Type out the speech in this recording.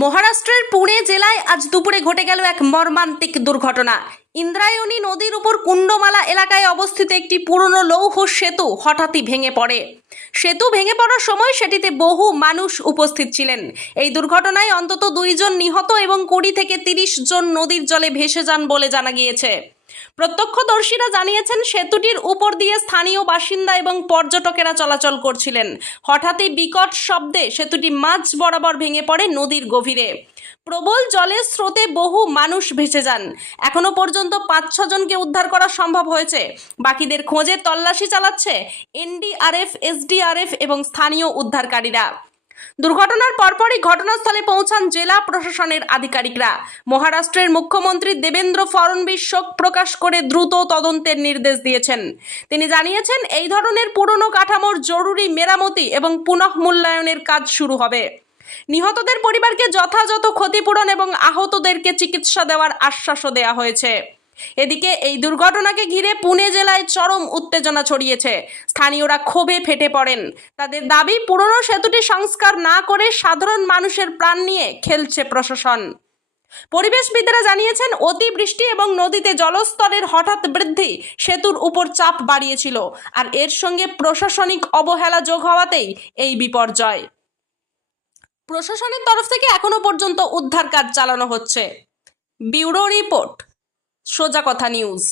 মহারাষ্ট্রের পুনে জেলায় আজ দুপুরে ঘটে গেল এক মর্মান্তিক দুর্ঘটনা। ইন্দ্রায়ণী নদীর উপর কুণ্ডমালা এলাকায় অবস্থিত একটি পুরনো লৌহ সেতু হঠাৎই ভেঙে পড়ে। সেতু ভেঙে পড়ার সময় সেটিতে বহু মানুষ উপস্থিত ছিলেন। এই দুর্ঘটনায় অন্তত 2 জন নিহত এবং 20 থেকে 30 জন নদীর জলে ভেসে যান বলে জানা গিয়েছে। প্রত্যক্ষদর্শীরা জানিয়েছেন, সেতুটির উপর দিয়ে স্থানীয় বাসিন্দা এবং পর্যটকেরা চলাচল করছিলেন। হঠাৎই বিকট শব্দে সেতুটি মাঝ বরাবর ভেঙে পড়ে নদীর গভীরে। প্রবল জলের স্রোতে বহু মানুষ ভেসে যান। এখনো পর্যন্ত 5-6 জনকে উদ্ধার করা সম্ভব হয়েছে। বাকিদের খোঁজে তল্লাশি চালাচ্ছে এনডিআরএফ, এসডিআরএফ এবং স্থানীয় উদ্ধারকারীরা। দুর্ঘটনার পরপরই ঘটনাস্থলে পৌঁছান জেলা প্রশাসনের আধিকারিকরা। মহারাষ্ট্রের মুখ্যমন্ত্রী দেবেন্দ্র ফড়নবিস শোক প্রকাশ করে দ্রুত তদন্তের নির্দেশ দিয়েছেন। তিনি জানিয়েছেন, এই ধরনের পুরনো কাঠামোর জরুরি মেরামতি এবং পুনঃমূল্যায়নের কাজ শুরু হবে। নিহতদের পরিবারকে যথাযথ ক্ষতিপূরণ এবং আহতদেরকে চিকিৎসা দেওয়ার আশ্বাসও দেওয়া হয়েছে। এদিকে এই দুর্ঘটনাকে ঘিরে পুনে জেলায় চরম উত্তেজনা ছড়িয়েছে। স্থানীয়রা ক্ষোভে ফেটে পড়েন। তাদের দাবি, পুরনো সেতুটি সংস্কার না করে সাধারণ মানুষের প্রাণ নিয়ে খেলছে প্রশাসন। পরিবেশবিদরা জানিয়েছেন, অতিবৃষ্টি এবং নদীতে জলস্তরের হঠাৎ বৃদ্ধি সেতুর উপর চাপ বাড়িয়েছিল, আর এর সঙ্গে প্রশাসনিক অবহেলা যোগ হওয়াতেই এই বিপর্যয়। প্রশাসনের তরফ থেকে এখনো পর্যন্ত উদ্ধার কাজ চালানো হচ্ছে। ব্যুরো রিপোর্ট, সোজা কথা নিউজ।